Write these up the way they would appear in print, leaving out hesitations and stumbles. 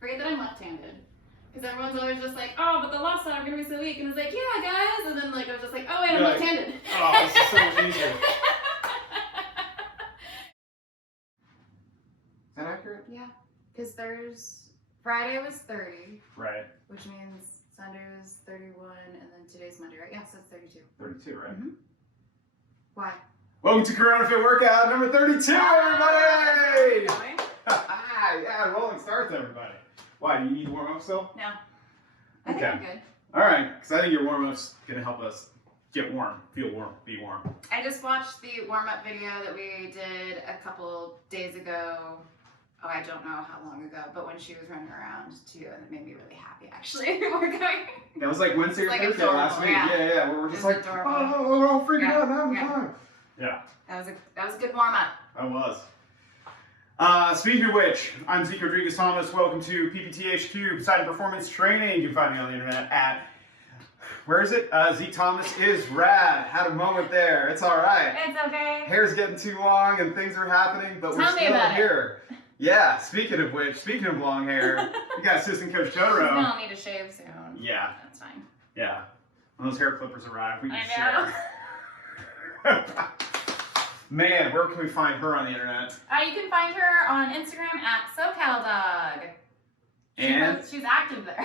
Forget that I'm left-handed. Because everyone's always just like, oh, but the left side, I'm going to be so weak. And it's like, yeah, guys. And then like I was just like, oh, wait, I'm left-handed. Oh, this is so much easier. Is that accurate? Yeah. Because Friday was 30. Right. Which means Sunday was 31, and then today's Monday, right? Yeah, so it's 32. 32, right? Mm-hmm. Why? Welcome to Coronafit workout number 32, everybody! Yeah, rolling starts, everybody. Why, do you need to warm up still? No. I think I'm good. All right, because I think your warm-up's going to help us get warm, feel warm, be warm. I just watched the warm-up video that we did a couple days ago. Oh, I don't know how long ago, but when she was running around too, and it made me really happy, actually. We're going. That was like Wednesday or like Thursday last week. Yeah. Where we're just like, oh, freaking out, having fun. Yeah. That was a good warm-up. That was. Speaking of which, I'm Zeke Rodrigues Thomas. Welcome to PPTHQ, Beside Performance Training. You can find me on the internet at, where is it? Zeke Thomas is rad. Had a moment there. It's all right. It's okay. Hair's getting too long and things are happening, but we're still here. Yeah, speaking of which, speaking of long hair, you got assistant coach Totoro. I'll need to shave soon. Yeah. That's fine. Yeah. When those hair clippers arrive, we can I know. share. Man, where can we find her on the internet? You can find her on Instagram at SoCalDog. And she's active there.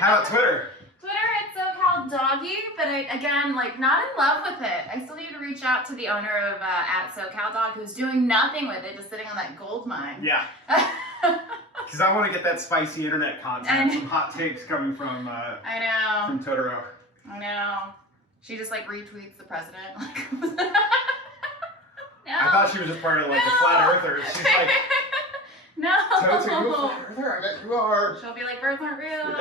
How about Twitter? Twitter, it's SoCalDoggy, but again, like, not in love with it. I still need to reach out to the owner of at SoCalDog, who's doing nothing with it, just sitting on that gold mine. Yeah. Because I want to get that spicy internet content, some hot takes coming from I know. From Totoro. I know. She just like retweets the president. No. I thought she was just part of like the flat earthers. She's like, no. Totes, are you a flat earther? I bet you are. She'll be like, birds aren't real.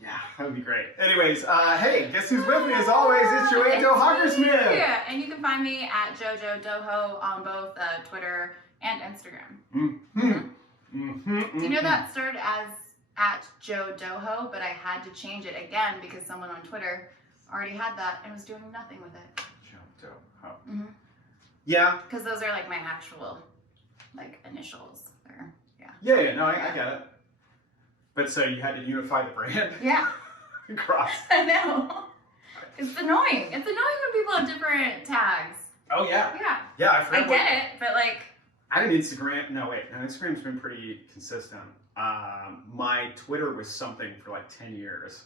Yeah, that would be great. Anyways, hey, guess who's with me as always? It's JoAnn Hockersmith. Yeah, and you can find me at JoJo Doho on both Twitter and Instagram. Do you know that started as at Joe Doho, but I had to change it again because someone on Twitter already had that and was doing nothing with it. Joe Doho. Yeah. Because those are like my actual like initials. Yeah, no, I get it. But so you had to unify the brand? Yeah. Cross. I know. It's annoying. It's annoying when people have different tags. Oh, yeah. Yeah. Yeah, I get it, but like... I did Instagram. No, wait. No, Instagram's been pretty consistent. My Twitter was something for like 10 years.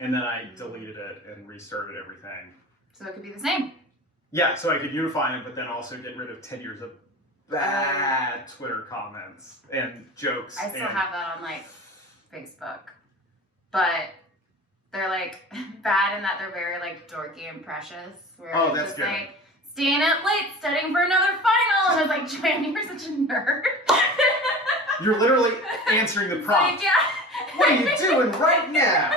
And then I deleted it and restarted everything. So it could be the same. Yeah, so I could unify it, but then also get rid of 10 years of bad Twitter comments and jokes. I still have that on like Facebook, but they're like bad in that they're very like dorky and precious. Where oh, it's that's just good. Like, staying up late studying for another final, and I was like, JoAnn, you're such a nerd. You're literally answering the prompt. Like, yeah. What are you doing right now?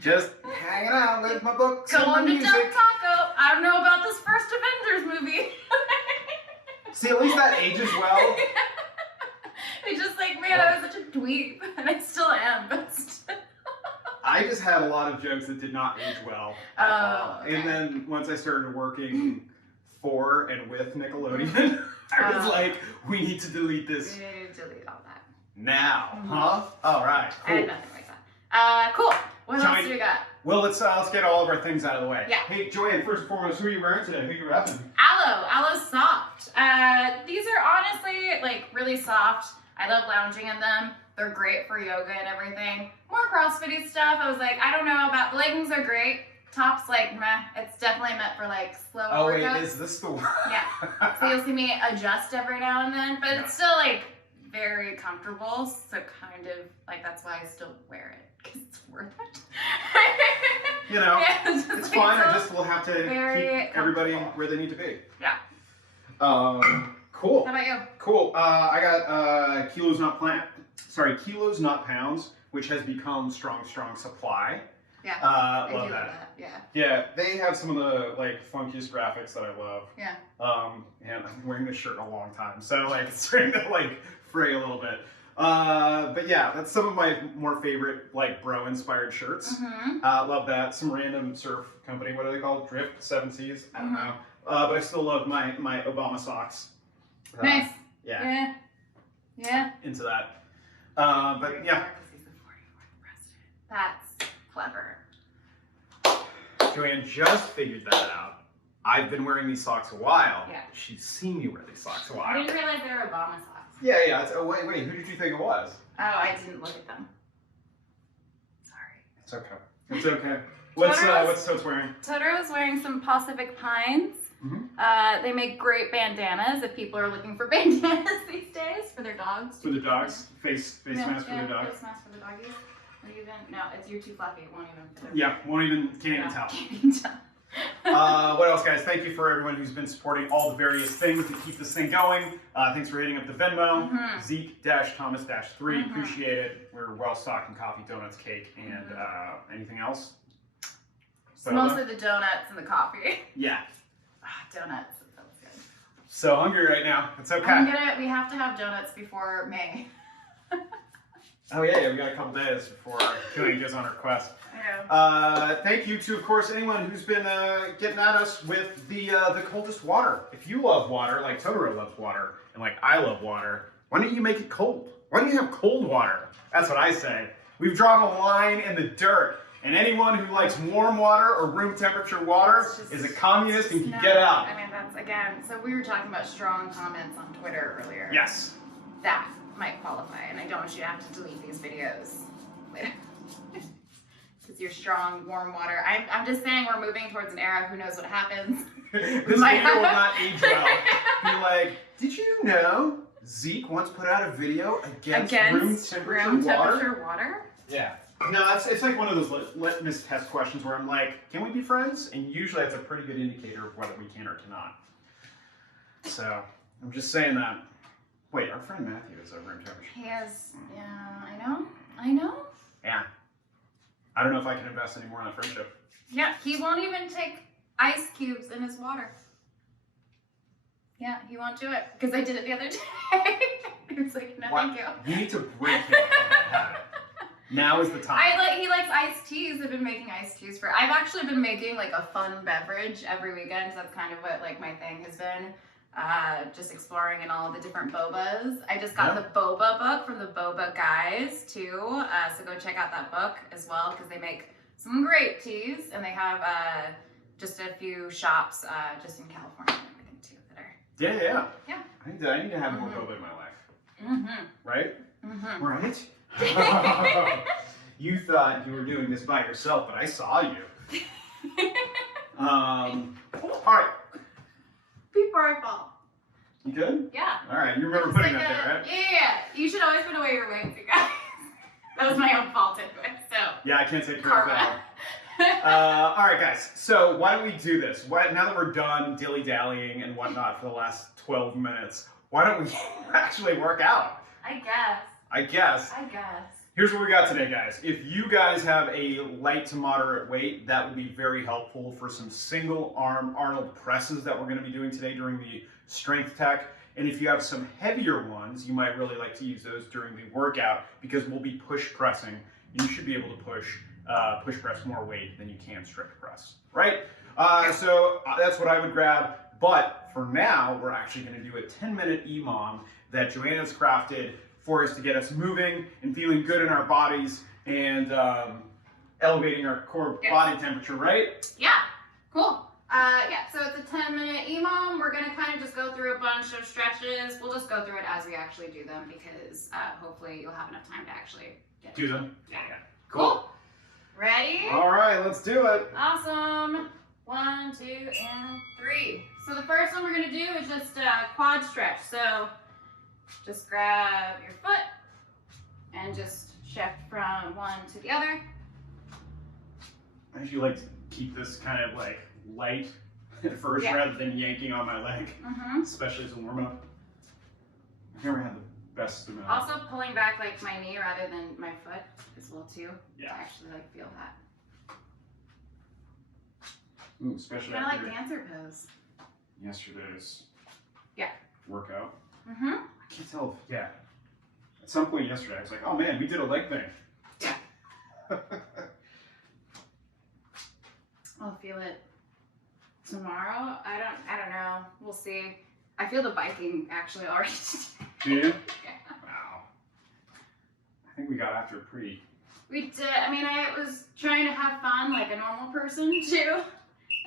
Just hanging out with my books and my Going to music. Del Taco. I don't know about this first Avengers movie. See, at least that ages well. It's just like, man, I was such a dweeb, and I still am, but still. I just had a lot of jokes that did not age well. Okay. And then once I started working for and with Nickelodeon, I was like, we need to delete this. We need to delete all that. Now, huh? All right, cool. I had nothing like that. Cool. What else do we got? Well, let's get all of our things out of the way. Yeah. Hey, JoAnn, first and foremost, who are you wearing today? Who are you repping? Aloe Soft. These are honestly like really soft. I love lounging in them. They're great for yoga and everything. More CrossFitty stuff. I was like, I don't know about leggings are great. Tops like meh. It's definitely meant for like slow workouts. Oh wait, is this the one? Yeah. So you'll see me adjust every now and then, but it's still like very comfortable. So kind of like that's why I still wear it because it's worth it. You know, yeah, it's like fine. I just will have to keep everybody where they need to be. Yeah. Cool. How about you? Cool. I got kilos not pounds, which has become strong supply. Yeah. Love I do that. love that. Yeah. Yeah, they have some of the like funkiest graphics that I love. Yeah. And I'm wearing this shirt in a long time, so like it's starting to like fray a little bit. But yeah, that's some of my more favorite like bro inspired shirts. Love that. Some random surf company, what are they called? Drift, Seven Seas? I don't know. But I still love my Obama socks. Nice. Yeah. Yeah. Yeah. into that. But yeah. That's clever. JoAnn just figured that out. I've been wearing these socks a while. Yeah. She's seen me wear these socks a while. I didn't realize they were Obama socks. Yeah, yeah. It's, oh, wait, who did you think it was? Oh, I didn't look at them. Sorry. It's okay. It's okay. What's Totes wearing? Totoro is wearing some Pacific Pines. Mm-hmm. They make great bandanas if people are looking for bandanas these days for their dogs. For the dogs? Face mask for the dogs? Face mask for the doggies. No, you're too fluffy. It won't even fit. Yeah, can't even tell. Can't even tell. What else, guys? Thank you for everyone who's been supporting all the various things to keep this thing going. Thanks for hitting up the Venmo, Zeke-Thomas-3. Appreciate it. We're well stocked in coffee, donuts, cake, and anything else. It's mostly the donuts and the coffee. Yeah. Donuts. That sounds good. So hungry right now. It's okay. We have to have donuts before May. Oh yeah, we got a couple days before JoAnn goes on her quest. Yeah. Thank you to, of course, anyone who's been getting at us with the coldest water. If you love water, like Totoro loves water, and like I love water, why don't you make it cold? Why don't you have cold water? That's what I say. We've drawn a line in the dirt, and anyone who likes warm water or room temperature water is a communist and can get out. I mean, that's, again, so we were talking about strong comments on Twitter earlier. Yes. That might qualify, and I don't want you to have to delete these videos later. Because you're strong, warm water. I'm just saying we're moving towards an era, who knows what happens. This video will not age well. Be like, did you know Zeke once put out a video against room temperature water? Yeah. No, it's like one of those litmus test questions where I'm like, can we be friends? And usually that's a pretty good indicator of whether we can or cannot. So, I'm just saying that. Wait, our friend Matthew is over room temperature. He is, yeah, I know. Yeah. I don't know if I can invest any more in that friendship. Yeah, he won't even take ice cubes in his water. Yeah, he won't do it, because I did it the other day. He was like, no, thank you. You need to break him of that habit. Now is the time. He likes iced teas. I've been making iced teas I've actually been making like a fun beverage every weekend. So that's kind of what like my thing has been. Just exploring in all the different bobas. I just got the boba book from the Boba Guys too. So go check out that book as well, because they make some great teas, and they have just a few shops just in California and everything too that are. Yeah. I need to have more boba in my life. Right? Right? You thought you were doing this by yourself, but I saw you. All right. Before I fall. You good? Yeah. All right. You remember putting that there, right? Yeah. You should always put away your weights, you guys. That was my own fault anyway. So. Yeah, I can't take care of that. All right, guys. So why don't we do this? Now that we're done dilly-dallying and whatnot for the last 12 minutes, why don't we actually work out? I guess. Here's what we got today, guys. If you guys have a light to moderate weight, that would be very helpful for some single arm Arnold presses that we're going to be doing today during the strength tech. And if you have some heavier ones, you might really like to use those during the workout, because we'll be push pressing. You should be able to push press more weight than you can strict press, right? So that's what I would grab. But for now, we're actually going to do a 10-minute EMOM that JoAnn has crafted for us to get us moving and feeling good in our bodies and elevating our core body temperature, right? Yeah, cool. So it's a 10-minute EMOM. We're going to kind of just go through a bunch of stretches. We'll just go through it as we actually do them, because hopefully you'll have enough time to actually do them. Yeah. Cool. Ready? All right, let's do it. Awesome. 1, 2, and 3. So the first one we're going to do is just a quad stretch. So just grab your foot and just shift from one to the other. I usually like to keep this kind of like light at first rather than yanking on my leg, especially as a warm up. I've never had the best amount. Also pulling back like my knee rather than my foot as well too. Yeah. To actually like feel that. Ooh, especially kind of like dancer pose. Yesterday's workout. I can't tell if, at some point yesterday I was like, oh man, we did a leg thing. Yeah. I'll feel it tomorrow. I don't know. We'll see. I feel the biking actually already. Do you? Yeah. I think we got after it pretty. We did. I mean, I was trying to have fun like a normal person too,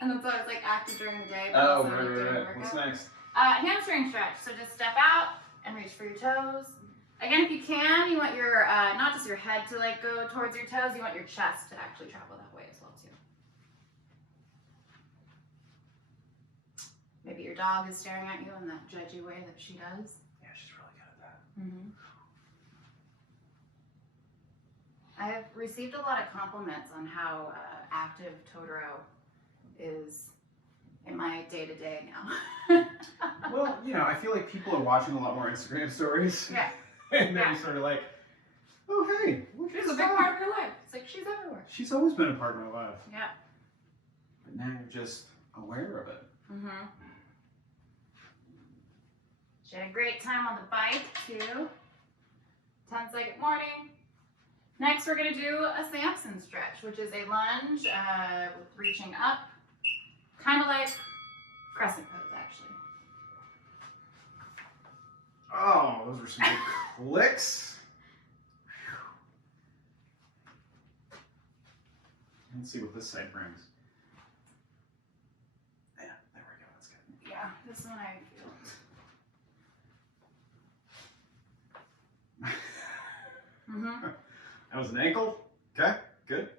and that's why I was like active during the day. But also, like, doing right. What's next? Hamstring stretch. So just step out and reach for your toes. Again, if you can, you want your not just your head to like go towards your toes. You want your chest to actually travel that way as well too. Maybe your dog is staring at you in that judgy way that she does. Yeah, she's really good at that. Mm-hmm. I have received a lot of compliments on how active Totoro is in my day-to-day now. Well, you know, I feel like people are watching a lot more Instagram stories. Yeah. And then you're sort of like, oh, hey, look She's a big part of your life. It's like she's everywhere. She's always been a part of my life. Yeah. But now you're just aware of it. Mm-hmm. She had a great time on the bike, too. 10-second warning. Next, we're going to do a Samson stretch, which is a lunge with reaching up. Kind of like crescent pose, actually. Oh, those are some good clicks. Let's see what this side brings. Yeah, there we go. That's good. Yeah, this one I feel. Mm-hmm. That was an ankle. Okay, good.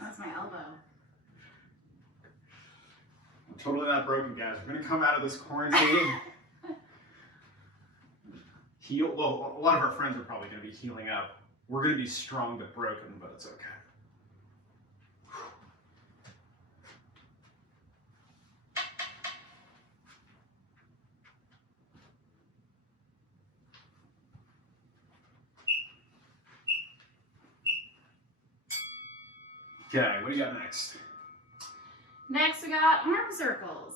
That's my elbow. I'm totally not broken, guys. We're gonna come out of this quarantine. Heal. Well, a lot of our friends are probably gonna be healing up. We're gonna be strong but broken, but it's okay. Okay, what do you got next? Next, we got arm circles.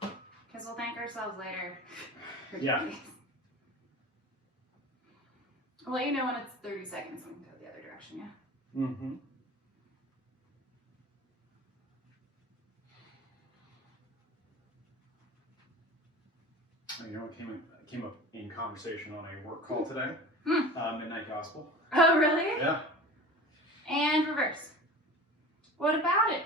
Because we'll thank ourselves later. Yeah. I'll let you know when it's 30 seconds and we can go the other direction, yeah? Mm-hmm. You know, it came up in conversation on a work call today. Midnight Gospel. Oh, really? Yeah. And reverse. What about it?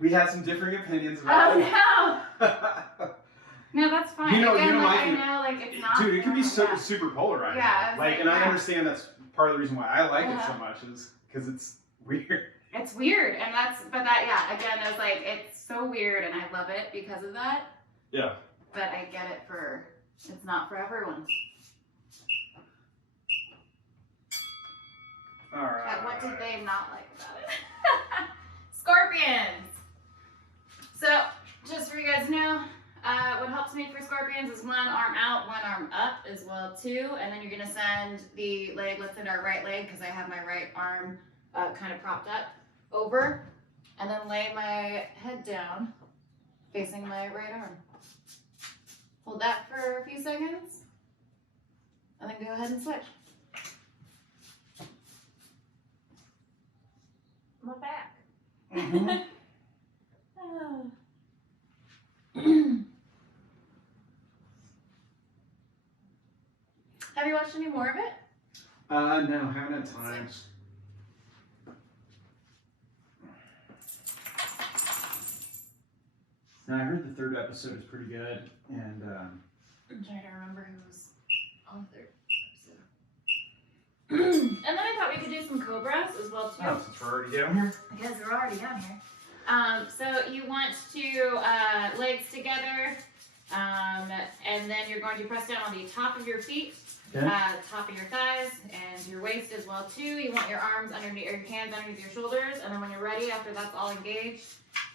We had some differing opinions about it. Oh, no! No, that's fine. Again, I know, like, it's not. Dude, it can be yeah. super polarizing. Yeah, and I understand that's part of the reason why I like it so much is because it's weird. It's weird, and again, I was like, it's so weird, and I love it because of that. Yeah. But I get it it's not for everyone. All right. What did they not like about it? Scorpions. So, just for you guys to know, what helps me for scorpions is one arm out, one arm up as well too, and then you're gonna send the leg lifted our right leg because I have my right arm kind of propped up over, and then lay my head down facing my right arm. Hold that for a few seconds, and then go ahead and switch. My back. Mm-hmm. Have you watched any more of it? No, haven't had time. Now, I heard the third episode is pretty good, and I'm trying to remember who was on the third episode. And then I thought we could do some Cobras as well too. oh, since we're already down here. Because we're already down here. So you want to legs together, and then you're going to press down on the top of your feet, Okay. top of your thighs, and your waist as well too. You want your arms underneath, or your hands underneath your shoulders, and then when you're ready, after that's all engaged,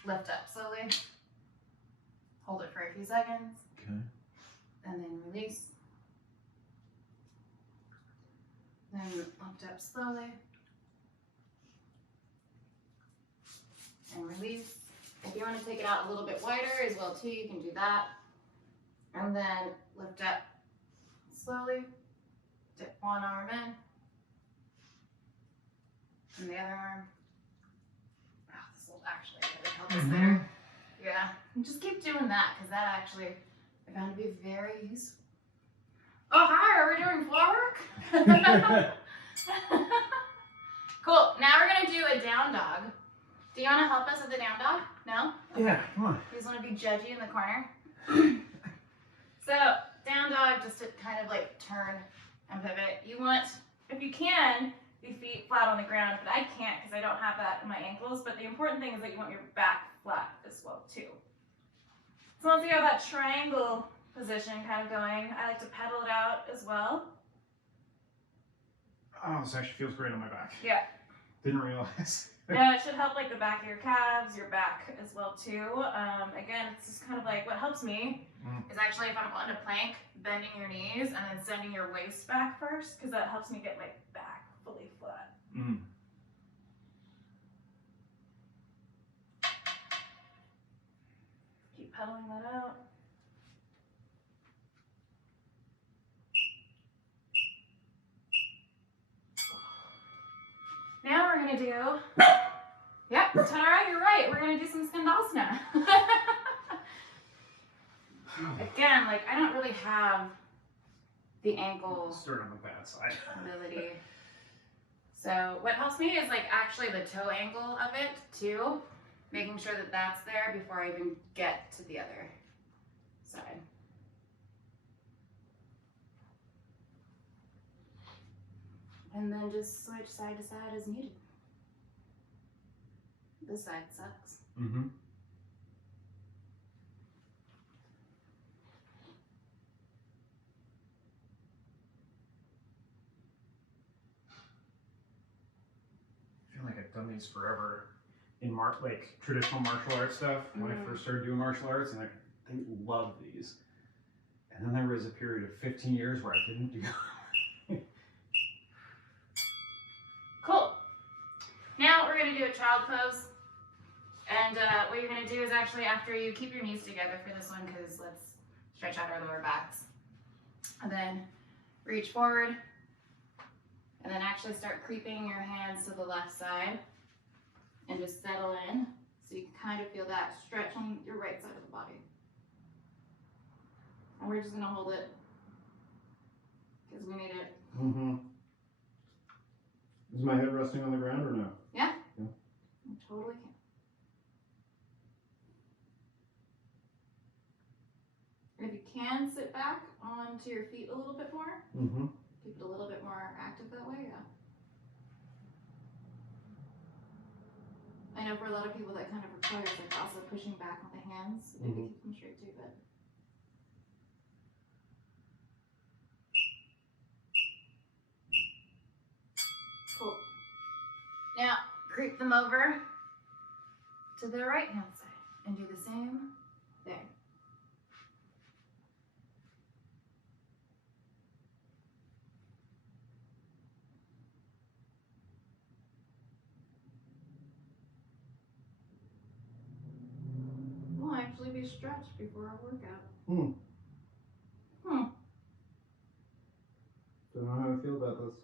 lift up slowly. Hold it for a few seconds. Okay. And then release. Then lift up slowly. And release. If you want to take it out a little bit wider as well too, you can do that. And then lift up slowly. Dip one arm in. And the other arm. Oh, this will actually really help us there. Yeah. And just keep doing that because that actually I found to be very useful. Oh, hi, are we doing floor work? Cool, now we're gonna do a down dog. Do you wanna help us with the down dog? No? Okay. Yeah, come on. You just wanna be judgy in the corner? So, down dog, just to kind of like turn and pivot. You want, if you can, your feet flat on the ground, but I can't because I don't have that in my ankles, but the important thing is that you want your back flat as well too. So once you have that triangle position kind of going, I like to pedal it out as well. Oh, this actually feels great on my back. Yeah. Didn't realize. Yeah, it should help like the back of your calves, your back as well too. Again, it's just kind of like what helps me is actually if I'm on a plank, bending your knees and then sending your waist back first because that helps me get my back fully flat. Keep pedaling that out. Now we're gonna do, yep, Totoro, you're right. We're gonna do some Skandasana. Again, like I don't really have the ankle Start on the bad side. ability. So what helps me is like actually the toe angle of it too, making sure that that's there before I even get to the other side. And then just switch side to side as needed. This side sucks. I feel like I've done these forever in like traditional martial arts stuff when I first started doing martial arts, and I loved these. And then there was a period of 15 years where I didn't do. Cool. Now we're gonna do a child pose. And what you're gonna do is actually after you keep your knees together for this one, because let's stretch out our lower backs. And then reach forward. And then actually start creeping your hands to the left side. And just settle in. So you can kind of feel that stretch on your right side of the body. And we're just gonna hold it. Because we need it. Is my head resting on the ground or no? Yeah. You totally can. And if you can sit back onto your feet a little bit more, keep it a little bit more active that way, yeah. I know for a lot of people that kind of requires like also pushing back on the hands to keep them straight too, but. Cool. Now, creep them over to the right hand side and do the same there. We'll actually be stretched before our workout. Don't know how I feel about this.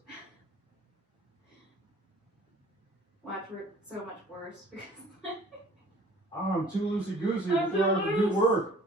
Watch, we're so much worse because I'm too loosey-goosey I'm before I have to do work.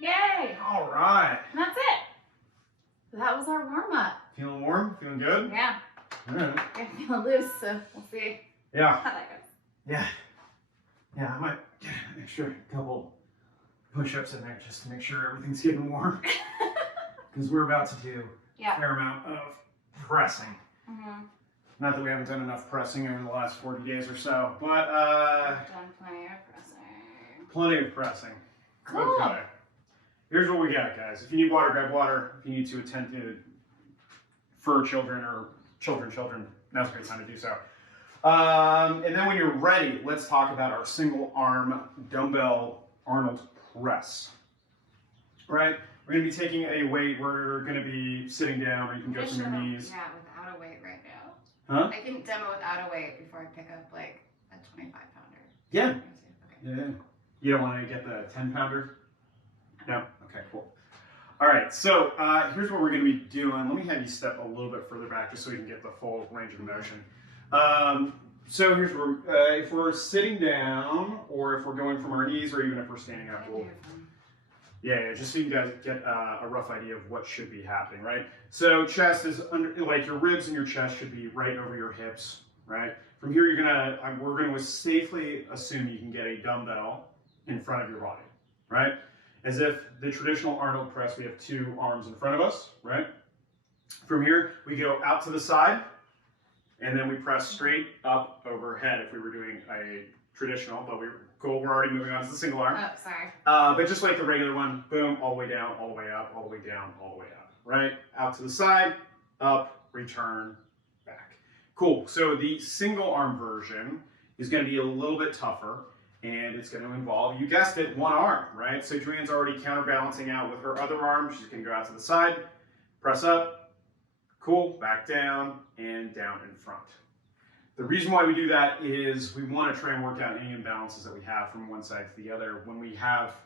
Yay! All right. And that's it. That was our warm-up. Feeling warm? Feeling good? Yeah. All right. We're feeling loose, so we'll see Yeah. how that goes. Yeah. Yeah, I might get an extra couple push-ups in there just to make sure everything's getting warm. Because we're about to do a fair amount of pressing. Not that we haven't done enough pressing over the last 40 days or so, but I've done plenty of pressing. Plenty of pressing. Cool. Okay. Here's what we got, guys. If you need water, grab water. If you need to attend to fur children or children, now's a great time to do so. And then when you're ready, let's talk about our single arm dumbbell Arnold Press. Right? We're going to be taking a weight. We're going to be sitting down, or you can go from your knees. Yeah, without a weight right Huh? I can demo without a weight before I pick up like a 25-pounder. Yeah. Okay. Yeah. You don't want to get the 10-pounder? No? Okay, cool. All right, so here's what we're going to be doing. Let me have you step a little bit further back just so we can get the full range of motion. So here's where, if we're sitting down, or if we're going from our knees, or even if we're standing up, we'll, yeah, just so you guys get a rough idea of what should be happening, right? So chest is under, like your ribs and your chest should be right over your hips, right? From here, we're gonna safely assume you can get a dumbbell in front of your body, right? As if the traditional Arnold press, we have 2 arms in front of us, right? From here, we go out to the side, and then we press straight up overhead if we were doing a traditional, but we're already moving on to the single arm. Oh, sorry. But just like the regular one, boom, all the way down, all the way up, all the way down, all the way up, right? Out to the side, up, return, back. Cool, so the single arm version is gonna be a little bit tougher, and it's gonna involve, you guessed it, 1 arm, right? So JoAnn's already counterbalancing out with her other arm. She's gonna go out to the side, press up, cool, back down, and down in front. The reason why we do that is we want to try and work out any imbalances that we have from one side to the other. When we have,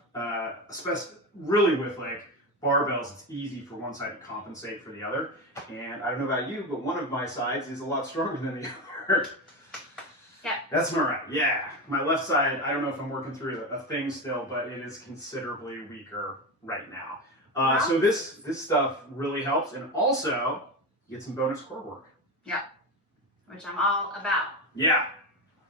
really with like barbells, it's easy for one side to compensate for the other. And I don't know about you, but one of my sides is a lot stronger than the other. Yeah. That's all right. Yeah. My left side, I don't know if I'm working through a thing still, but it is considerably weaker right now. Wow. So this stuff really helps. And also, you get some bonus core work. Yeah. Which I'm all about. Yeah.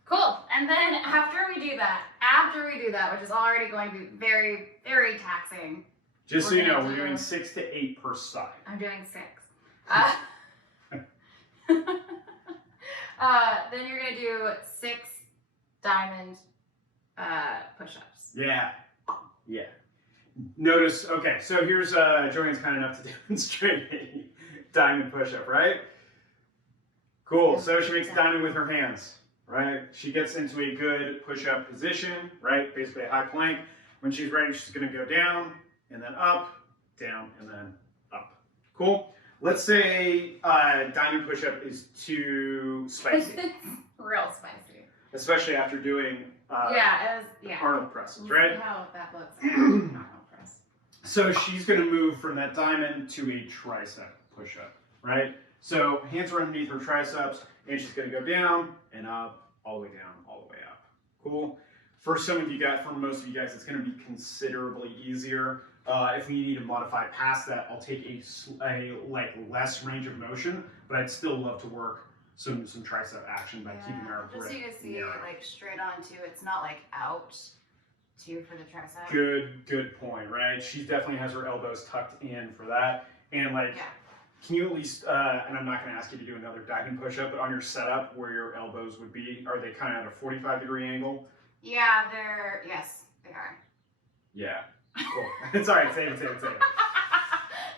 Cool. And then after we do that, which is already going to be very, very taxing. Just so you know, we're doing 6 to 8 per side. I'm doing 6. Then you're going to do 6 diamond push-ups. Yeah. Yeah. Notice, okay, so here's JoAnn's kind enough to demonstrate a diamond push-up, right? Cool, so she makes a diamond with her hands, right? She gets into a good push-up position, right? Basically a high plank. When she's ready, she's gonna go down, and then up, down, and then up. Cool? Let's say diamond push-up is too spicy. Real spicy. Especially after doing Arnold presses, right? We'll see how that looks after Arnold press. So she's gonna move from that diamond to a tricep push-up, right? So hands are underneath her triceps, and she's gonna go down and up, all the way down, all the way up. Cool. For most of you guys, it's gonna be considerably easier. If we need to modify past that, I'll take a like less range of motion, but I'd still love to work some tricep action by keeping our grip. Just so you can see, like straight on too. It's not like out too for the tricep. Good point, right? She definitely has her elbows tucked in for that, and like. Yeah. Can you at least, and I'm not going to ask you to do another diamond push-up, but on your setup where your elbows would be, are they kind of at a 45-degree angle? Yeah, yes, they are. Yeah, cool. It's all right, say it.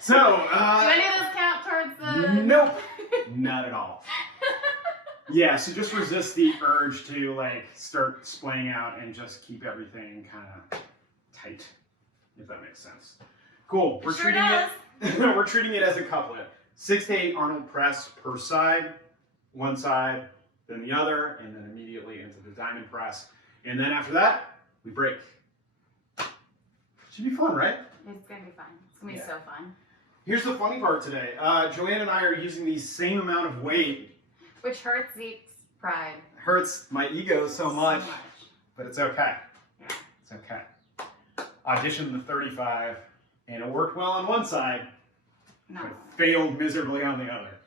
So, do any of those count towards the... Nope, not at all. Yeah, so just resist the urge to like start splaying out and just keep everything kind of tight, if that makes sense. Cool, we're treating it as a couplet. 6 to 8 Arnold press per side, one side, then the other, and then immediately into the diamond press. And then after that, we break. Should be fun, right? It's gonna be fun. It's gonna be so fun. Here's the funny part today. JoAnn and I are using the same amount of weight. Which hurts Zeke's pride. Hurts my ego so much. But it's okay. Yeah. It's okay. Auditioned the 35, and it worked well on one side. No. But failed miserably on the other.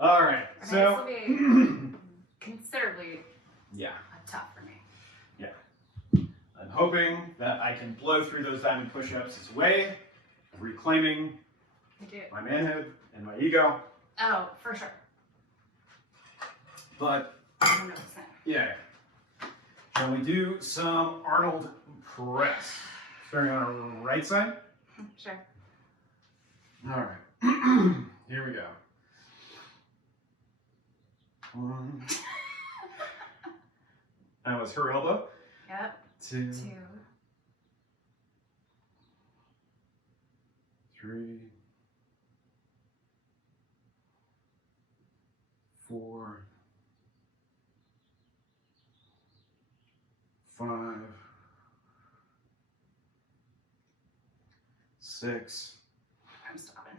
All right, so this will be considerably tough for me. Yeah. I'm hoping that I can blow through those diamond push-ups as a way of reclaiming my manhood and my ego. Oh, for sure. But 100%. yeah. Shall we do some Arnold press? Starting on our right side? Sure. All right. Here we go. 1. That was her elbow. Yep. 2. 2. 3. 4. 6. I'm stopping.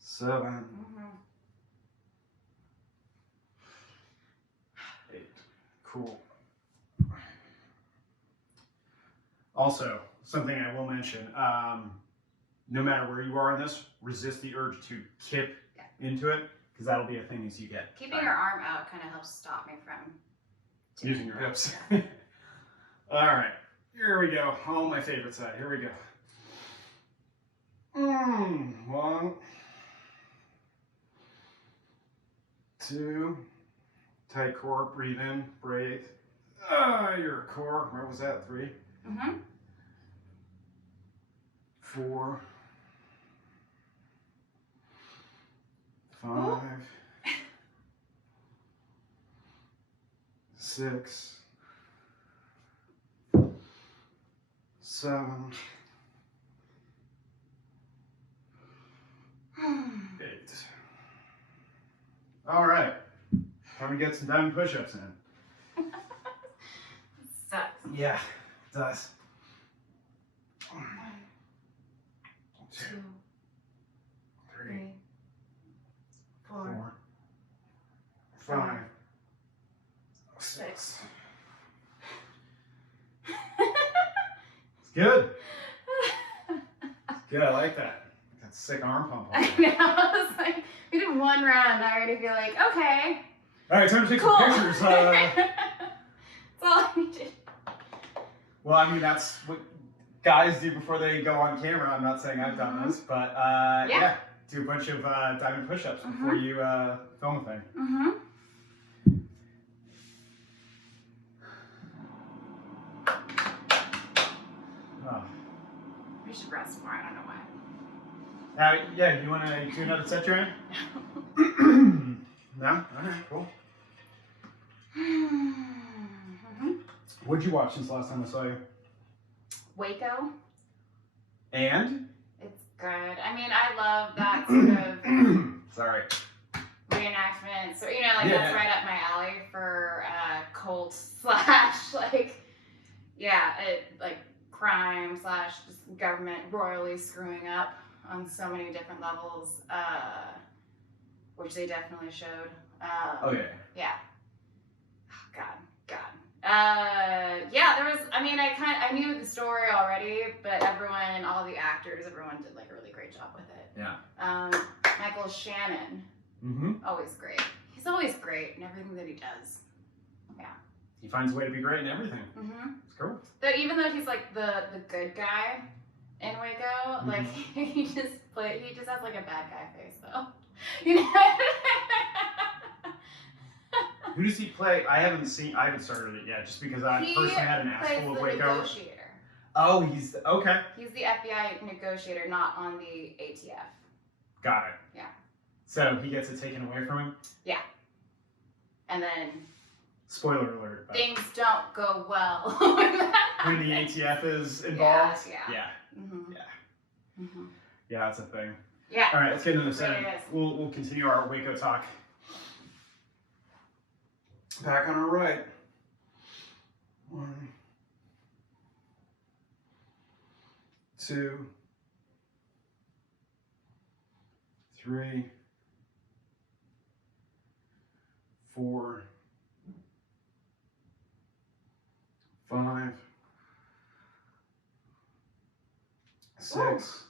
7. 8. Cool. Also, something I will mention, no matter where you are in this, resist the urge to kip into it, because that'll be a thing as you get. Keeping your arm out kind of helps stop me from using your hips. All right, here we go. Oh, my favorite side. Here we go. 1, 2, tight core, breathe in, breathe. Your core, where was that? 3. 4, 5, 6, 7, 8. All right, time to get some diamond push-ups in. Sucks. Yeah, it does. 1, 2, 3, 4, 5, 6. It's good. It's good. I like that. That sick arm pump. I know. I was like, we did 1 round. I already feel like, okay. All right, time to take Cool. some pictures. That's all I needed. Well, I mean, that's what guys do before they go on camera. I'm not saying I've done this, but yeah, do a bunch of diamond push-ups before you film a thing. Oh. We should rest more. I don't know why. Yeah, you want to do another set, JoAnn? No? All right, cool. What'd you watch since the last time I saw you? Waco. And? It's good. I mean, I love that sort of Sorry. reenactment. So, you know, like that's right up my alley for cult slash like, like crime slash just government royally screwing up on so many different levels, which they definitely showed. Oh yeah. Yeah. Oh, God. Yeah, there was, I mean, I knew the story already, but all the actors, everyone did like a really great job with it. Yeah. Michael Shannon, always great. He's always great in everything that he does. Yeah. He finds a way to be great in everything. It's cool. But even though he's like the good guy in Waco, like he just has like a bad guy face though. You know? Who does he play? I haven't started it yet, just because I personally had an ass full of Waco. Negotiator. Oh, he's okay. He's the FBI negotiator, not on the ATF. Got it. Yeah. So he gets it taken away from him? Yeah. And then spoiler alert. But things don't go well. when the ATF is involved? Yeah. Yeah, that's a thing. Yeah. All right, let's get into the setting. Really is. We'll continue our Waco talk. Back on our right. 1, 2, 3, 4, 5, 6,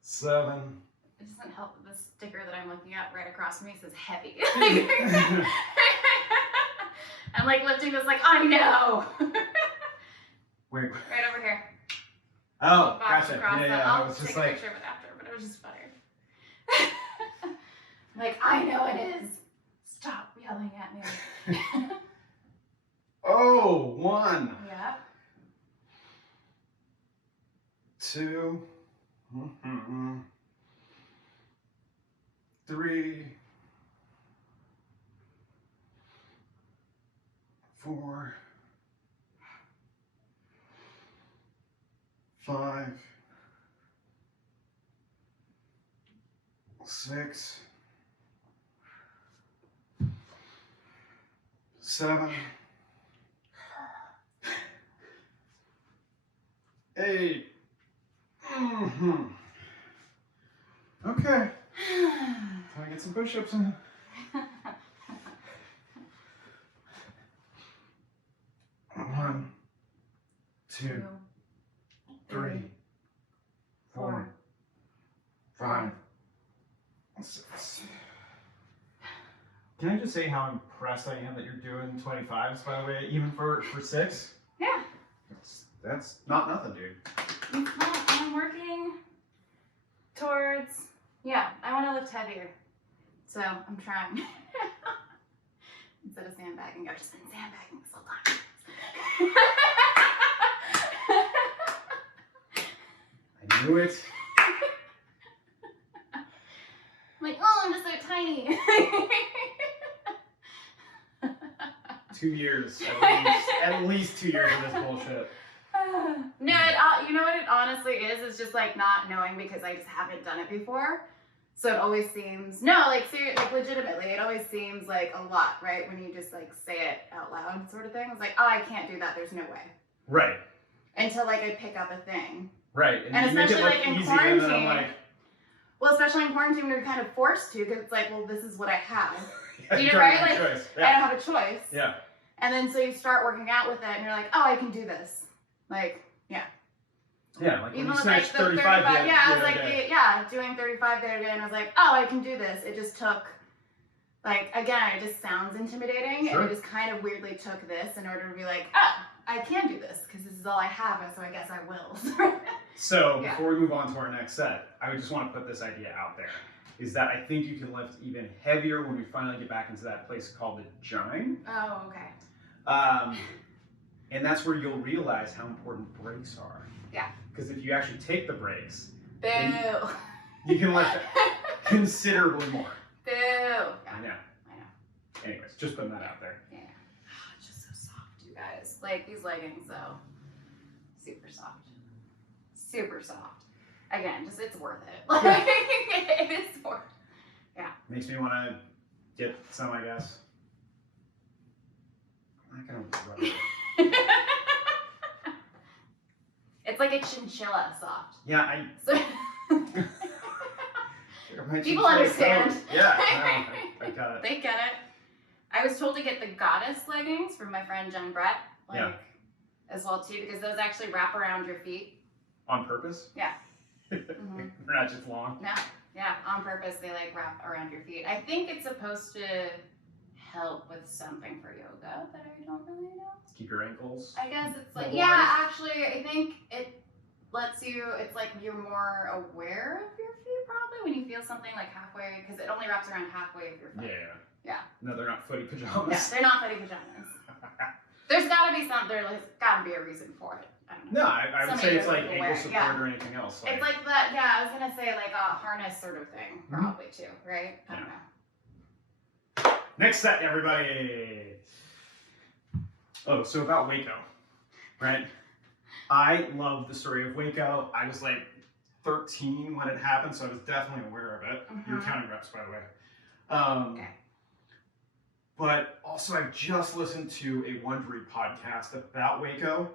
7. It doesn't help that the sticker that I'm looking at right across from me says heavy. I'm like lifting this like, I know. Wait. Right over here. Oh, Box gotcha. across Yeah, I'll I was take just a like, picture of it after, but it was just funny. I'm like, I know it is. Stop yelling at me. oh, 1. Yeah. 2. 3, 4, 5, 6, 7, 8. Okay. Can I get some push-ups in? 1, 2, 3, 4, 5, 6. Can I just say how impressed I am that you're doing 25s, by the way, even for 6? Yeah. That's not nothing, dude. I'm working towards, yeah, I want to lift heavier. So I'm trying. Instead of sandbagging, I've just been sandbagging this whole time. I knew it. I'm like, oh, I'm just so tiny. 2 years, at least 2 years of this bullshit. No, you know what it honestly is? It's just like not knowing because I just haven't done it before. So it always seems, like legitimately, it always seems like a lot, right? When you just like say it out loud sort of thing. It's like, oh, I can't do that. There's no way. Right. Until like I pick up a thing. Right. And especially like in quarantine. And then I'm like, well, especially in quarantine, when you're kind of forced to, because it's like, well, this is what I have. yeah, You know, right? Like, yeah. I don't have a choice. Yeah. And then so you start working out with it, and you're like, oh, I can do this. Like, yeah. Yeah, like when even you with snatched like the 35 I was like, doing 35 the other day, and I was like, oh, I can do this. It just took, like, again, it just sounds intimidating, Sure. and it just kind of weirdly took this in order to be like, oh, I can do this, because this is all I have, and so I guess I will. So, before we move on to our next set, I would just want to put this idea out there, is that I think you can lift even heavier when we finally get back into that place called the gym. Oh, okay. And that's where you'll realize how important breaks are. Yeah. Because if you actually take the breaks, Boo. You can lift considerably more. Boo. I know. Anyways, just putting that out there. Yeah. Oh, it's just so soft, you guys. Like these leggings, though, super soft. Super soft. Again, just it's worth it. Like, it is worth it. Yeah. Makes me want to get some, I guess. I'm not gonna rub it. It's like a chinchilla soft. Yeah, People understand. Yeah, I got it. They get it. I was told to get the goddess leggings from my friend Jen Brett, as well too, because those actually wrap around your feet. On purpose? Yeah. Mm-hmm. They're not just long. No. Yeah, on purpose they like wrap around your feet. I think it's supposed to help with something for yoga, but I don't really know. Keep your ankles. I guess it's like, actually, I think it lets you, it's like you're more aware of your feet probably when you feel something like halfway, because it only wraps around halfway of your foot. Yeah. No, they're not footy pajamas. Yeah, they're not footy pajamas. There's gotta be there's gotta be a reason for it. I don't know. No, I would say it's like ankle support or anything else. It's like that, I was gonna say like a harness sort of thing, probably too, right? I don't know. Next set, everybody. Oh, so about Waco, right? I love the story of Waco. I was like 13 when it happened, so I was definitely aware of it. You're counting reps, by the way. Okay. But also, I just listened to a Wondery podcast about Waco.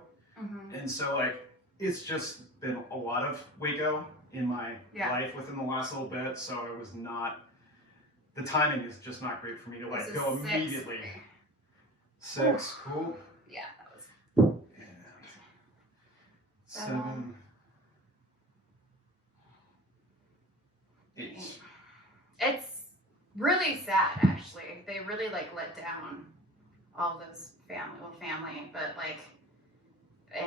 And so, like, it's just been a lot of Waco in my life within the last little bit. So it was not, the timing is just not great for me to, like, go immediately. 6, cool. Yeah, that was. Yeah. 7, 8. It's really sad, actually. They really like let down all those family, but like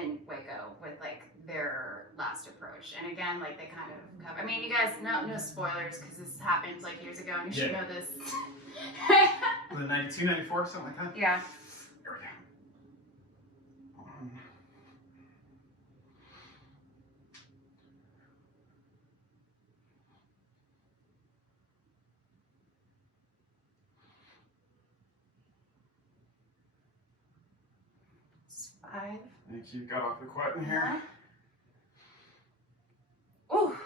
in Waco with like their last approach. And again, like they kind of cover. I mean, you guys no spoilers because this happened like years ago, and you should know this. Was it 92, 94, something like that? Yeah. Here we go. 1. 5. Thank you. Got off the quad in here. Ooh.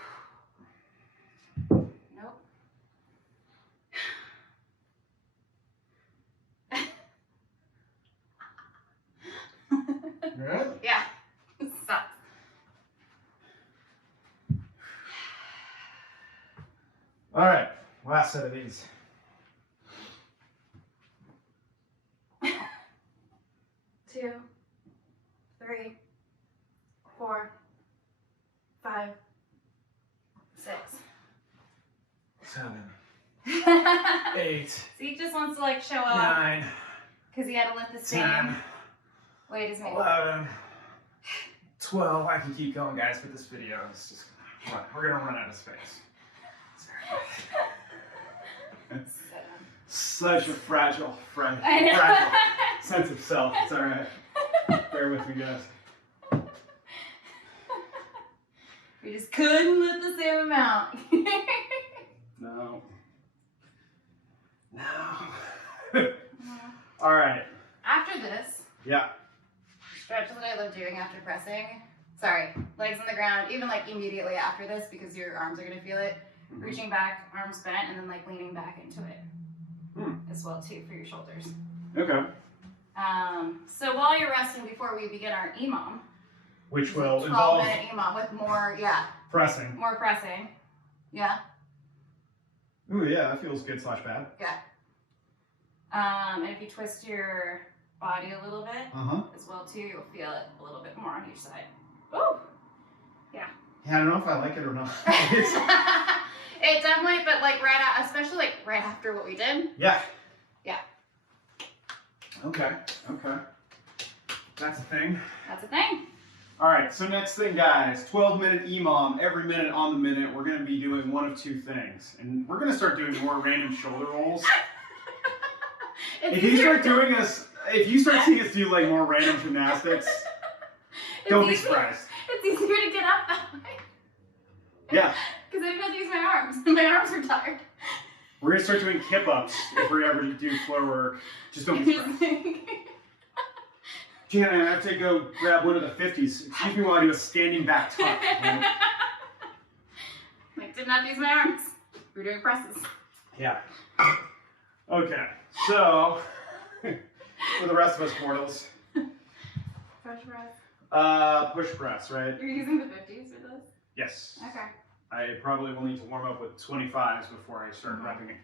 Nope. Good? Yeah. Stop. All right, last set of these. 2, 3, 4, 5, 6. 7, 8. Zeke just wants to like show up 9. because he had to lift the 10. same weight as me. 11. 12. I can keep going, guys, but this video is just we're gonna run out of space. Such a fragile sense of self. It's all right. Bear with me, guys. We just couldn't lift the same amount. No. All right. After this, Yeah. stretch is what I love doing after pressing. Sorry, legs on the ground, even like immediately after this because your arms are gonna feel it. Mm-hmm. Reaching back, arms bent, and then like leaning back into it as well too for your shoulders. Okay. So while you're resting before we begin our EMOM, Which will 12 involve minute EMOM with more, pressing. more pressing. Yeah. Ooh, yeah, that feels good / bad. Yeah. And if you twist your body a little bit as well too, you'll feel it a little bit more on each side. Ooh. Yeah. Yeah, I don't know if I like it or not. It definitely, but like especially like right after what we did. Yeah. Yeah. Okay. That's a thing. That's a thing. All right, so next thing, guys, 12-minute EMOM, every minute on the minute. We're going to be doing one of 2 things. And we're going to start doing more random shoulder rolls. If you start seeing us do like more random gymnastics, don't be surprised. It's easier to get up that way. Yeah. Because I don't have to use my arms. My arms are tired. We're going to start doing hip-ups if we ever do floor work. Just don't be surprised. JoAnn, I have to go grab one of the 50s. Excuse me while I do a standing back tuck. Right? Like, didn't have to use my arms. We're doing presses. Yeah. Okay, so for the rest of us mortals. Push press. Push press, right? You're using the 50s for this? Yes. Okay. I probably will need to warm up with 25s before I start repping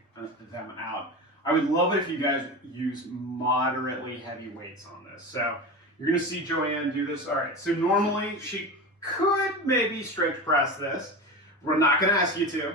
them out. I would love it if you guys use moderately heavy weights on this. So you're going to see JoAnn do this. All right, so normally she could maybe stretch press this. We're not going to ask you to.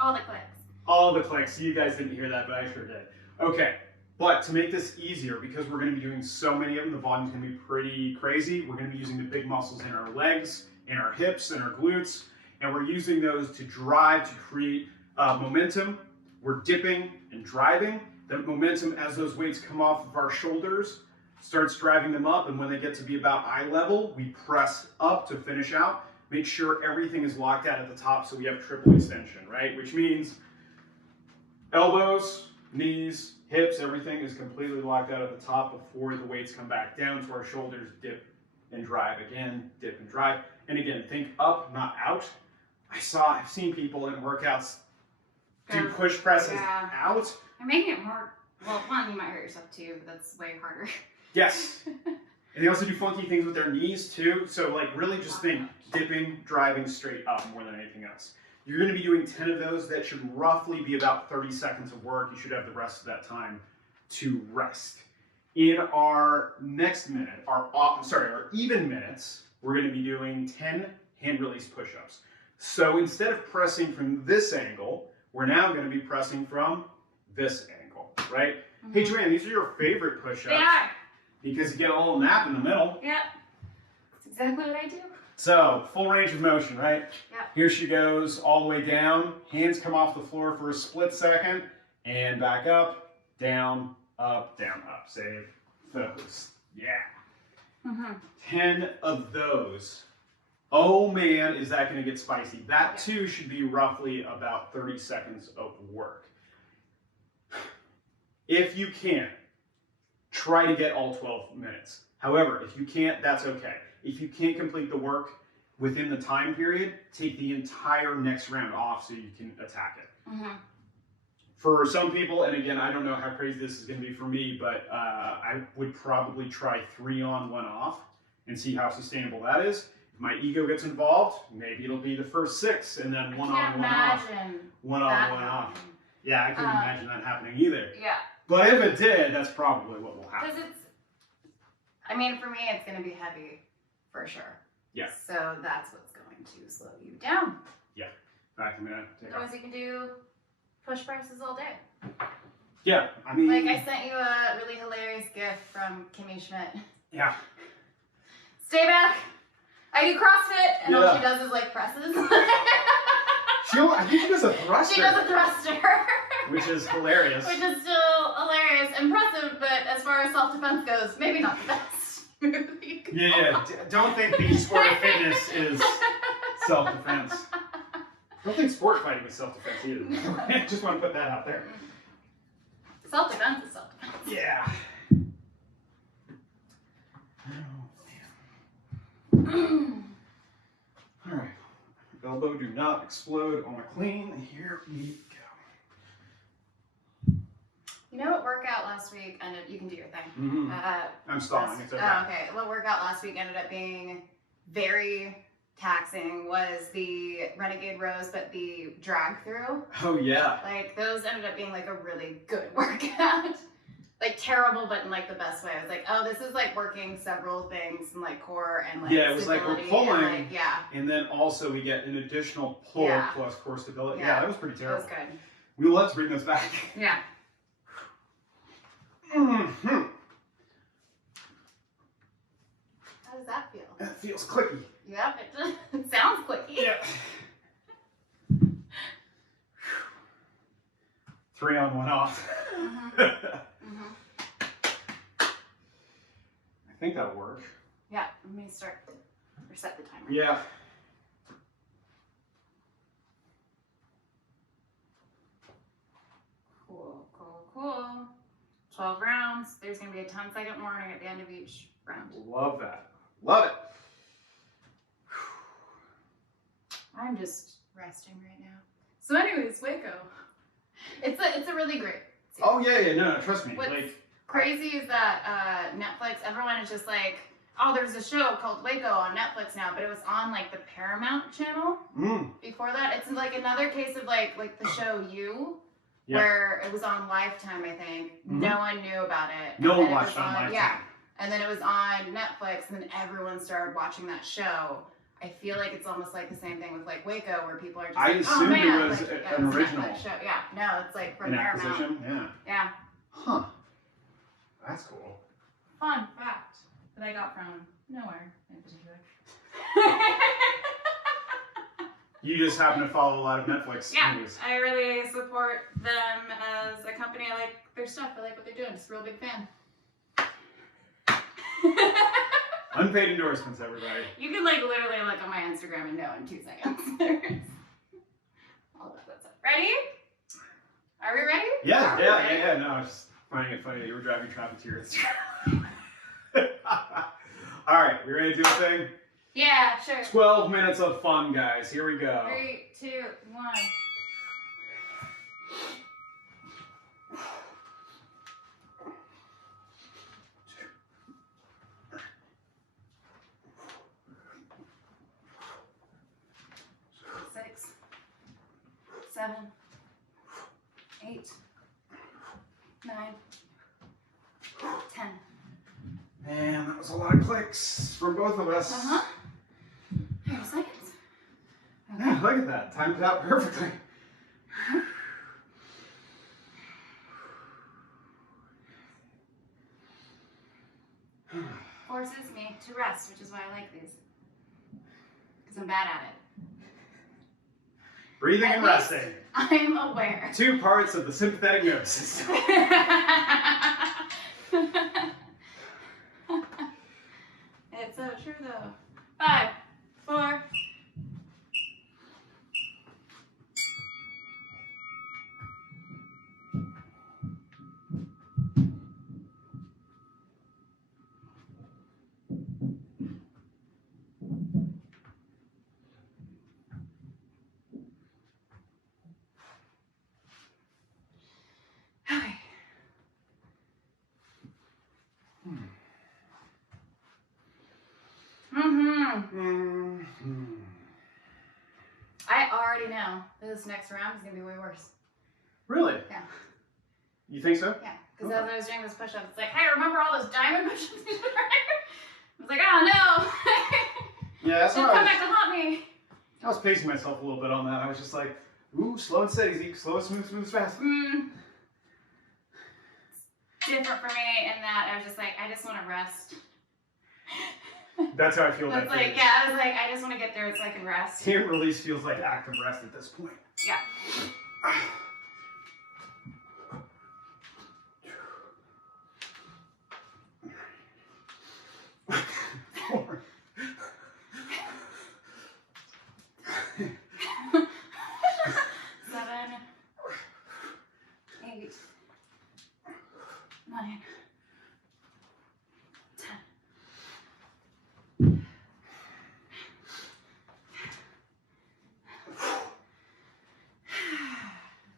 All the clicks. All the clicks. You guys didn't hear that, but I sure did. Okay, but to make this easier, because we're going to be doing so many of them, the volume's going to be pretty crazy. We're going to be using the big muscles in our legs, in our hips, and our glutes, and we're using those to drive, to create momentum. We're dipping and driving. The momentum, as those weights come off of our shoulders, starts driving them up, and when they get to be about eye level, we press up to finish out. Make sure everything is locked out at the top so we have triple extension, right? Which means elbows, knees, hips, everything is completely locked out at the top before the weights come back down to our shoulders. Dip and drive again, dip and drive. And again, think up, not out. I've seen people in workouts do push presses out. You're making it more, well, one, you might hurt yourself too, but that's way harder. Yes. And they also do funky things with their knees too. So like really just think dipping, driving straight up more than anything else. You're going to be doing 10 of those. That should roughly be about 30 seconds of work. You should have the rest of that time to rest. In our next minute, our even minutes, we're going to be doing 10 hand release push-ups. So instead of pressing from this angle, we're now going to be pressing from this angle, right? Mm-hmm. Hey, JoAnn, these are your favorite push-ups. They are. Because you get a little nap in the middle. Yep. That's exactly what I do. So, full range of motion, right? Yep. Here she goes all the way down. Hands come off the floor for a split second. And back up, down, up, down, up. Save those. Yeah. Mm-hmm. 10 of those. Oh man, is that going to get spicy. That too should be roughly about 30 seconds of work. If you can, try to get all 12 minutes. However, if you can't, that's okay. If you can't complete the work within the time period, take the entire next round off so you can attack it. Mm-hmm. For some people, and again, I don't know how crazy this is going to be for me, but I would probably try 3 on, 1 off and see how sustainable that is. If my ego gets involved, maybe it'll be the first 6 and then one on, one off. One on, one off. Yeah, I couldn't imagine that happening either. Yeah. But if it did, that's probably what will happen. Because I mean, for me, it's going to be heavy, for sure. Yeah. So that's what's going to slow you down. Yeah. In fact, I'm going to take off. Otherwise, you can do push presses all day. Yeah, I mean... Like, I sent you a really hilarious gift from Kimmy Schmidt. Yeah. Stay back. I do CrossFit, and all she does is, like, presses. I think she does a thruster. She does a thruster. Which is hilarious. Which is still hilarious, impressive, but as far as self-defense goes, maybe not the best movie. Yeah. Don't think the sport of fitness is self-defense. Don't think sport fighting is self-defense either. Just want to put that out there. Self-defense is self-defense. Yeah. All right. Elbow do not explode on a clean. Here we go. You know what workout last week ended? You can do your thing. Mm-hmm. I'm stalling. It's okay. Oh, okay. What workout last week ended up being very taxing was the Renegade rows, but the drag through. Oh yeah. Like those ended up being like a really good workout. Like terrible, but in like the best way. I was like, oh, this is like working several things in like core and like it was like we're pulling, and, like, and then also we get an additional pull plus core stability. Yeah, that was pretty terrible. That was good. We will have to bring those back. Yeah. Mm-hmm. How does that feel? That feels clicky. Yep, it sounds clicky. Yeah. 3 on, 1 off. I think that'll work. Yeah, let me start or set the timer. Yeah. Cool, cool, cool. 12 rounds. There's going to be a 10-second warning at the end of each round. Love that. Love it. I'm just resting right now. So anyways, Waco. It's a really great series. Oh yeah, no, trust me. What's like crazy is that Netflix, everyone is just like, oh, there's a show called Waco on Netflix now, but it was on like the Paramount channel before that. It's like another case of like the show You, where it was on Lifetime, I think. No one knew about it. No one watched on Lifetime. Yeah, and then it was on Netflix, and then everyone started watching that show. I feel like it's almost like the same thing with like Waco, where people are just like, oh man, it was like, an original show. Yeah, no, it's like from an Paramount. acquisition. Yeah. Yeah. Huh. That's cool. Fun fact that I got from nowhere in particular. You just happen to follow a lot of Netflix movies. I really support them as a company. I like their stuff. I like what they're doing. Just a real big fan. Unpaid endorsements, everybody. You can like literally look on my Instagram and know in 2 seconds. All about that stuff. Ready? Are we ready? Yeah. No, I was just finding it funny that you were driving traffic to your Instagram. All right, we ready to do the thing? Yeah, sure. 12 minutes of fun, guys. Here we go. 3, 2, 1. 6, 7, 8, 9, 10. Man, that was a lot of clicks for both of us. 30 seconds. Okay. Yeah, look at that. Timed it out perfectly. Forces me to rest, which is why I like these. Because I'm bad at it. Breathing and resting. I'm aware. 2 parts of the sympathetic nervous system. It's so true though. 5, 4. Okay. I already know this next round is gonna be way worse. Really? Yeah. You think so? Yeah, because as I was doing this push-up, it's like, hey, remember all those diamond push-ups? I was like, oh no. Yeah, that's Don't what come back to haunt me. I was pacing myself a little bit on that. I was just like, ooh, slow and steady, Zeke. Slow and smooth, smooth, fast. It's different for me in that I was just like, I just want to rest. That's how I feel. That's like, yeah, I was like, I just want to get there so I can rest. Can't release feels like active rest at this point. Yeah. Seven, 8, 9, 10.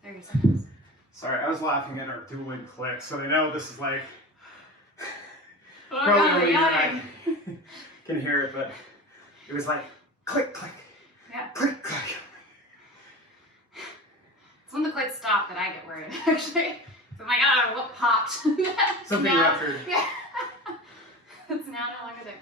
30 seconds. Sorry, I was laughing at our dueling clicks, so they know this is like Oh, probably God, only you and yawning. I can hear it, but it was like click, click, Yeah. click, click. It's when the clicks stop that I get worried, actually. So I'm like, oh, what popped? Something now, ruptured. Yeah. It's now no longer there.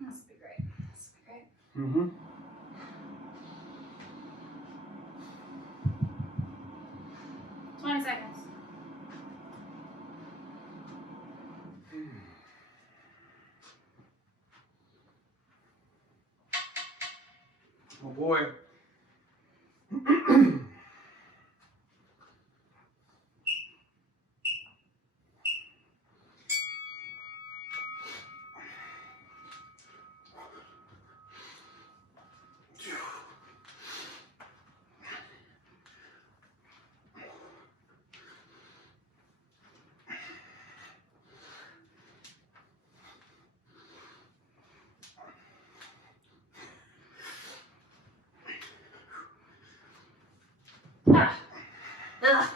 This would be great. This would be great. 20 seconds. Oh boy. Ah. Ugh.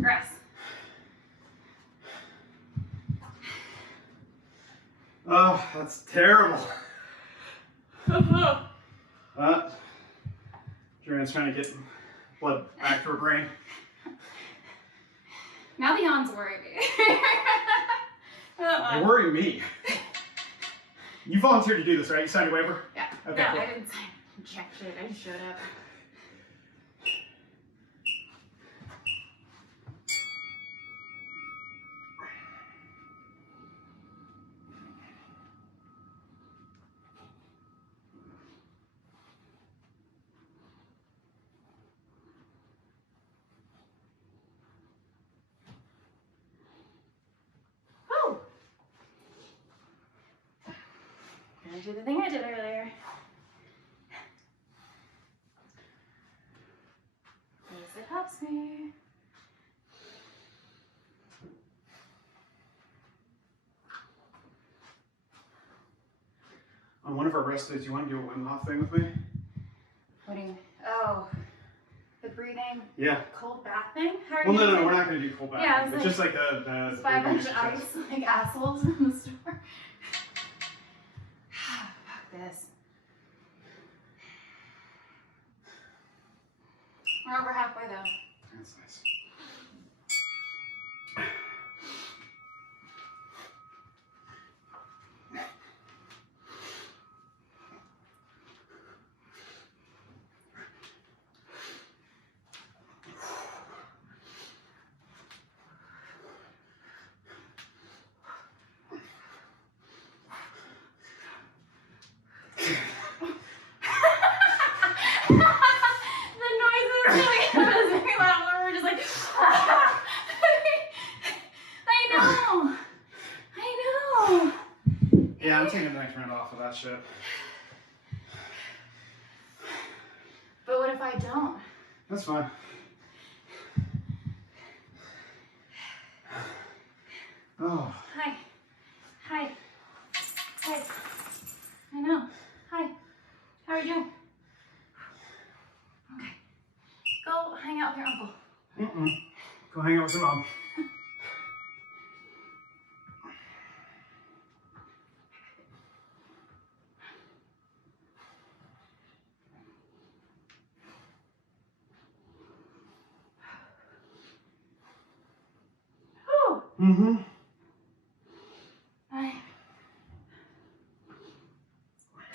Gross. Oh, that's terrible. JoAnn's trying to get blood back to her brain. Now the yawns worry me. They worry me. You volunteered to do this, right? You signed a waiver? Yeah. Okay, No, cool. I didn't sign jack shit. I just showed up. Woo! Gonna do the thing I did earlier. Because it helps me. On one of our rest days, you want to do a Wim Hof thing with me? What do you mean? Oh, the breathing, Yeah. cold bath thing? How are Well, you no, gonna do we're not going to do full bath. Yeah, I was It's like, just like the 500 ice, like assholes in the store. Fuck this. We're over halfway though. That's nice. shit. But what if I don't? That's fine. Oh. Hi. Hi. Hi. I know. Hi. How are you doing? Okay. Go hang out with your uncle. Mm-mm. Go hang out with your mom. Whew. Mm-hmm. 9,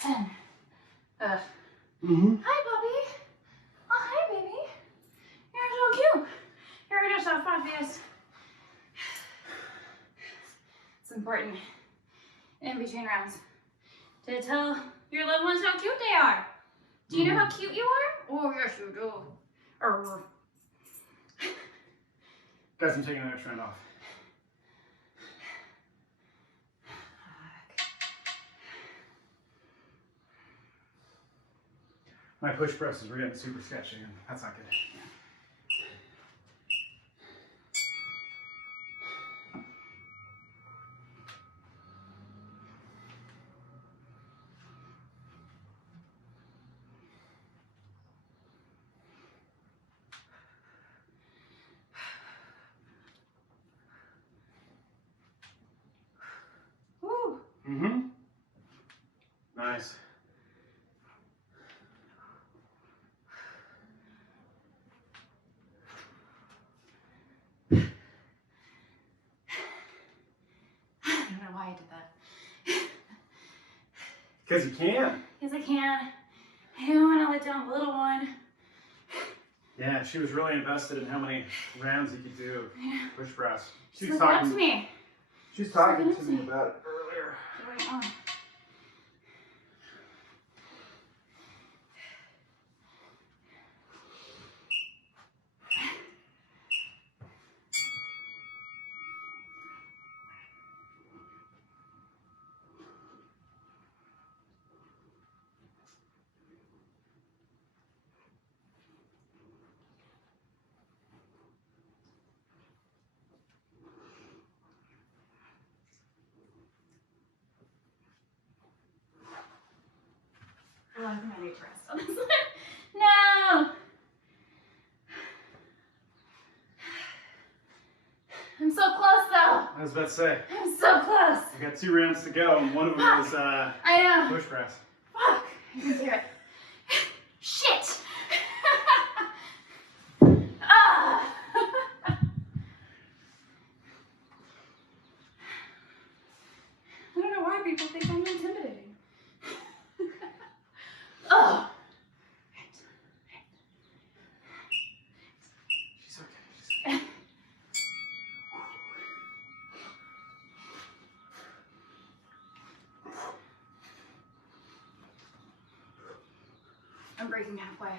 10. Mm-hmm. Hi, puppy. Oh, hi, baby. You're so cute. You're just so fabulous. It's important in between rounds to tell your loved ones how cute they are. Do you know how cute you are? Oh, yes, you do. Guys, I'm taking the next round off. My push presses were getting super sketchy, and that's not good. Woo. Mm-hmm. Nice. I don't know why I did that. Because you can. Because I can. I don't want to let down the little one. Yeah, she was really invested in how many rounds you could do push press. She's looking up to me. She's talking to me about it earlier. Right on. Oh, I think I need to rest on this one. No! I'm so close though. I was about to say. I'm so close. I got 2 rounds to go, and one of them is I know. push press. Fuck. I can do it. Shit. Ah. I don't know why people think I'm intimidating. Oh. She's okay. I'm breaking halfway.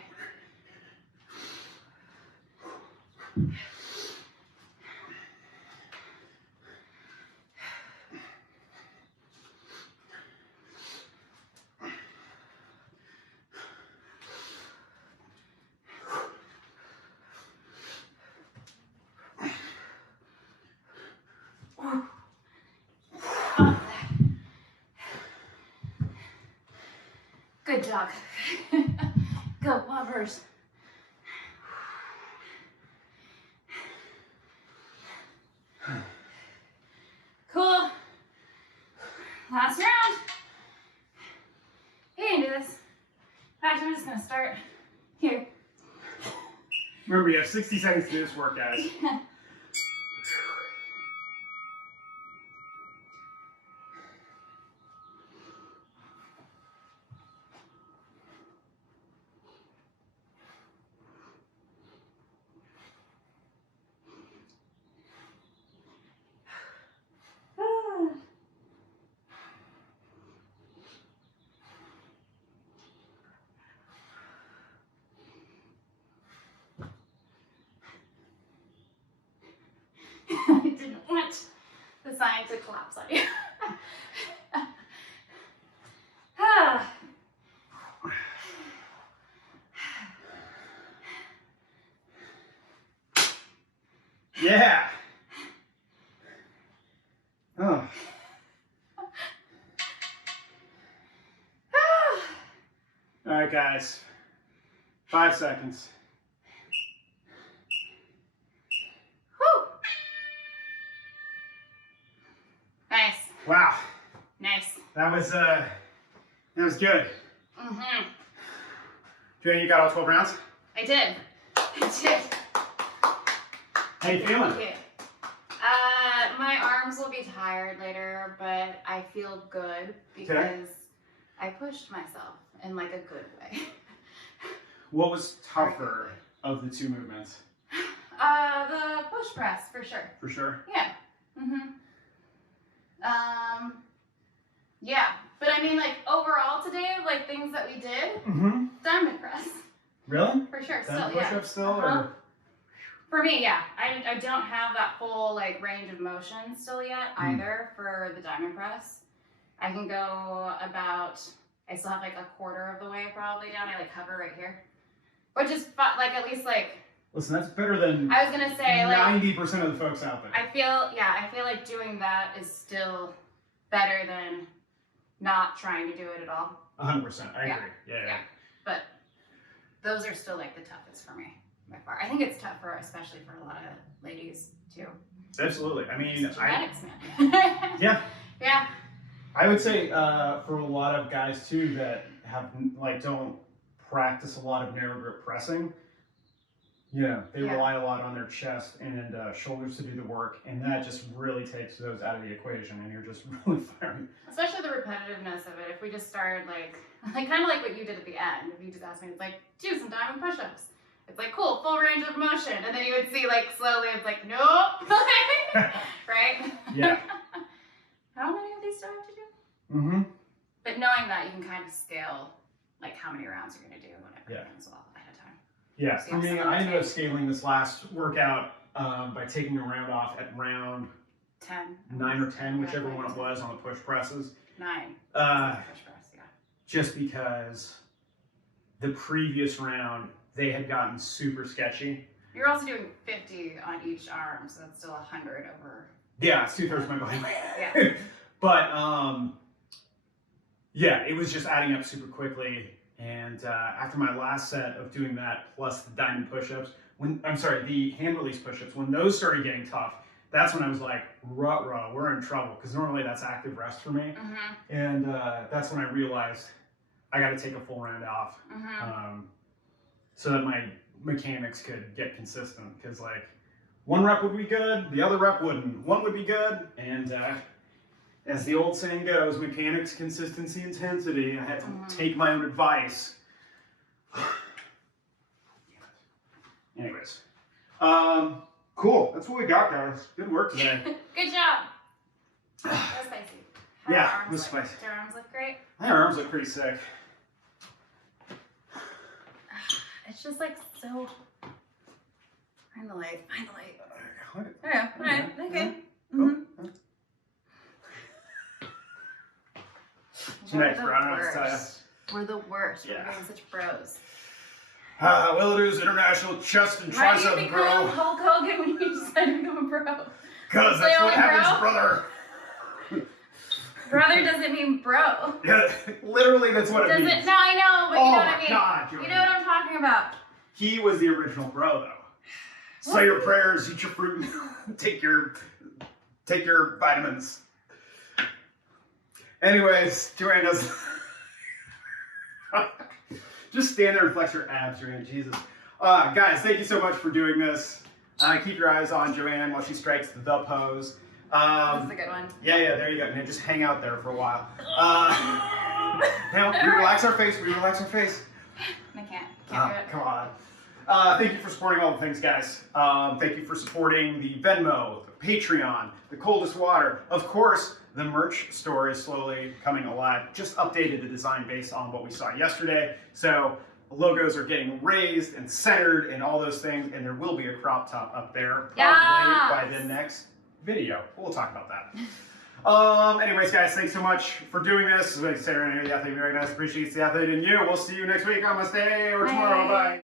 Good job. Go, lovers. Cool. Last round. You can do this. Actually, I'm just gonna start here. Remember, you have 60 seconds to do this work, guys. I didn't want the sign to collapse on you. Yeah. Oh. All right, guys. 5 seconds. Whew. Nice. Wow. Nice. That was good. Mm-hmm. JoAnn, you got all 12 rounds? I did. How you feeling? Thank you. My arms will be tired later, but I feel good because I pushed myself in like a good way. What was tougher of the two movements? The push press for sure. For sure. Yeah. Yeah. But I mean, like overall today, like things that we did, diamond press. Really? For sure. Diamond Still, push-up still, or? For me, yeah. I don't have that full like range of motion still yet either for the diamond press. I can go about, I still have like a quarter of the way probably down. I like hover right here. Which is like at least like. Listen, that's better than I was gonna say like 90% of the folks out there. I feel like doing that is still better than not trying to do it at all. 100%. I agree. Yeah. But those are still like the toughest for me by far. I think it's tougher, especially for a lot of ladies too. Absolutely. I mean, genetics, man. Yeah. Yeah. I would say for a lot of guys too that have like don't practice a lot of narrow grip pressing. They rely a lot on their chest and shoulders to do the work, and that just really takes those out of the equation, and you're just really firing. Especially the repetitiveness of it. If we just started like kind of like what you did at the end. If you just asked me, it's like, do some diamond push-ups. It's like, cool, full range of motion. And then you would see like slowly, it's like, nope. Right? Yeah. How many of these do I have to do? But knowing that, you can kind of scale like how many rounds you're going to do and everything as well ahead of time. Yeah, for me, I ended up scaling this last workout by taking a round off at round 10. 9 or 10, whichever one it was on the push presses. 9. Push press, just because the previous round, they had gotten super sketchy. You're also doing 50 on each arm, so that's still 100 over. Yeah, it's 2/3 my body. Yeah. But, yeah, it was just adding up super quickly. And after my last set of doing that, plus the diamond push-ups, the hand release push-ups, when those started getting tough, that's when I was like, ruh-roh, we're in trouble. Because normally that's active rest for me. And that's when I realized I got to take a full round off. So that my mechanics could get consistent. Because like, one rep would be good, the other rep wouldn't. One would be good, and as the old saying goes, mechanics, consistency, intensity. I had to take my own advice. Anyways, cool. That's what we got, guys. Good work today. Good job. That was spicy. Yeah, it was spicy. Do your arms look great? My arms look pretty sick. It's just like so. Find the light. There you go. All right. Okay. Nice, bro. I don't know what to tell you. We're the worst. We're being such bros. Well, it is International Chest and Why do you Tricep, become bro. Hulk Hogan when you decide to become a bro? Because that's what happens, brother. Brother doesn't mean bro. Yeah, literally that's what it means. No, I know, but you know what I mean. God, you know what I'm talking about. He was the original bro, though. Say your prayers, eat your fruit, take your vitamins. Anyways, JoAnn does. Just stand there and flex your abs, JoAnn. Jesus. Guys, thank you so much for doing this. Keep your eyes on JoAnn while she strikes the pose. That's a good one. Yeah, there you go. Now just hang out there for a while. Now, we relax our face. I can't do it. Come on. Thank you for supporting all the things, guys. Thank you for supporting the Venmo, the Patreon, the Coldest Water. Of course, the merch store is slowly coming alive. Just updated the design based on what we saw yesterday. So logos are getting raised and centered and all those things. And there will be a crop top up there probably by the next video. We'll talk about that. Anyways, guys, thanks so much for doing this. Sarah and the athlete very nice. Appreciates the athlete and you. We'll see you next week on Wednesday or tomorrow. Bye.